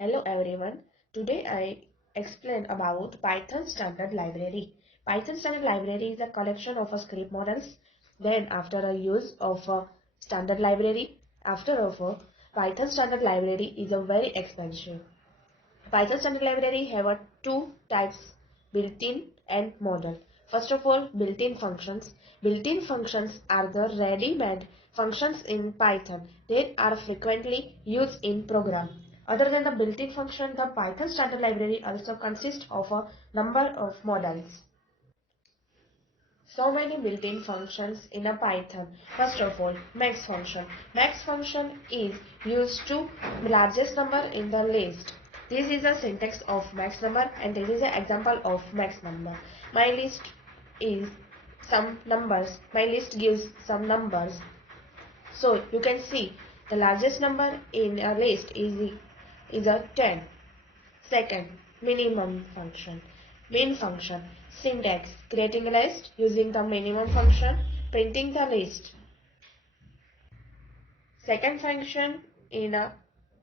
Hello everyone. Today I explain about Python standard library. Python standard library is a collection of script models. Then after a use of a standard library, after of a Python standard library is a very expensive. Python standard library have a two types, built-in and model. First of all, built-in functions. Built-in functions are the ready-made functions in Python. They are frequently used in program. Other than the built-in function, the Python standard library also consists of a number of models. So many built-in functions in a Python. First of all, max function. Max function is used to largest number in the list. This is a syntax of max number and this is an example of max number. My list is some numbers. My list gives some numbers. So you can see the largest number in a list is a 10. Second, minimum function. Main function. Syntax. Creating a list using the minimum function. Printing the list. Second function in a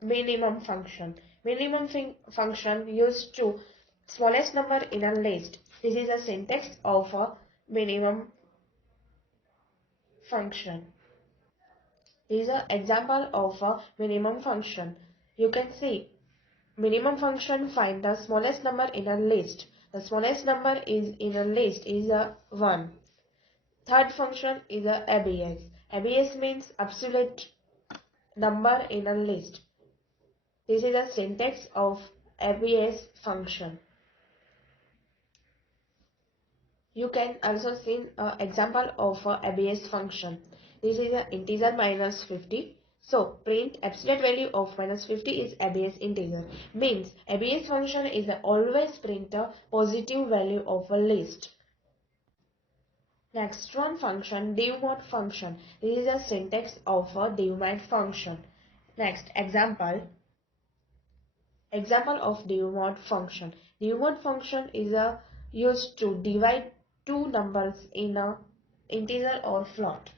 minimum function. Minimum function used to smallest number in a list. This is a syntax of a minimum function. This is an example of a minimum function. You can see minimum function find the smallest number in a list. The smallest number is in a list is a 1. Third function is a ABS. ABS means absolute number in a list. This is a syntax of ABS function. You can also see an example of a ABS function. This is an integer minus 50. So print absolute value of minus 50 is ABS integer. Means ABS function is always print a positive value of a list. Next one function, divmod function. This is a syntax of a divmod function. Next example. Example of divmod function. Divmod function is used to divide two numbers in a integer or float.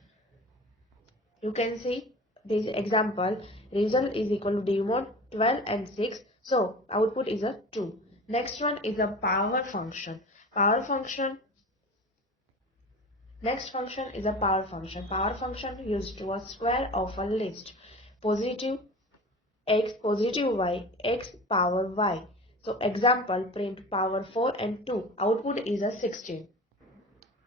You can see this example. Result is equal to divmod 12 and 6. So output is a 2. Next one is a power function. Power function. Next function is a power function. Power function used to a square of a list. Positive x, positive y, x power y. So example, print power 4 and 2. Output is a 16.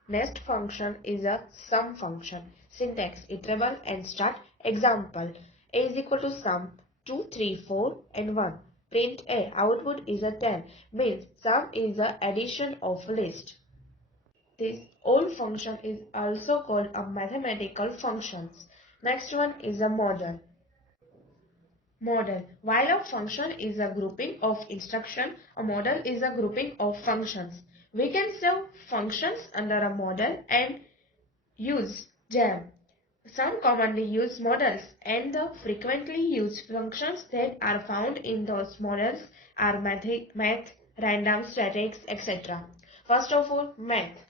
Next function is a sum function. Syntax iterable and start. Example, a is equal to sum 2, 3, 4 and 1. Print a. Output is a 10. Means sum is the addition of list. This whole function is also called a mathematical functions. Next one is a model. Model. While a function is a grouping of instruction, a model is a grouping of functions. We can save functions under a model and use them. Some commonly used models and the frequently used functions that are found in those models are math, random, statics, etc. First of all, math.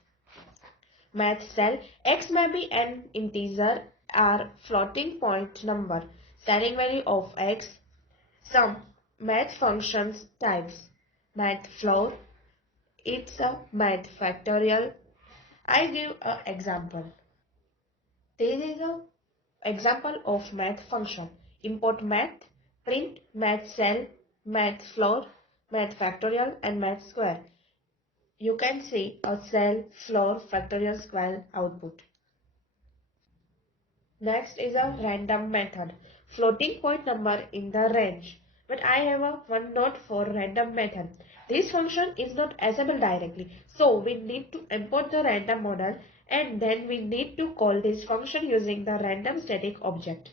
Math cell x may be an integer or floating point number. Starting value of x. Some math functions types. Math floor. It's a math factorial. I give an example. This is an example of math function. Import math, print math cell, math floor, math factorial and math square. You can see a cell, floor, factorial, square output. Next is a random method. Floating point number in the range. But I have a one note for random method. This function is not assembled directly. So we need to import the random model and then we need to call this function using the random static object.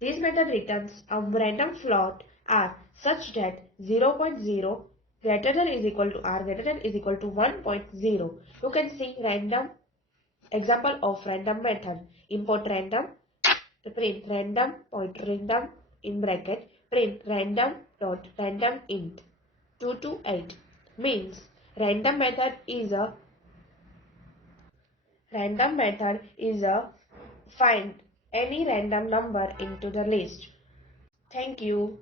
This method returns a random float r such that 0.0 greater than is equal to r greater than is equal to 1.0. You can see random example of random method. Import random, print random point random in bracket, print random dot random int 2 to 8. Means random method is a find any random number into the list. Thank you.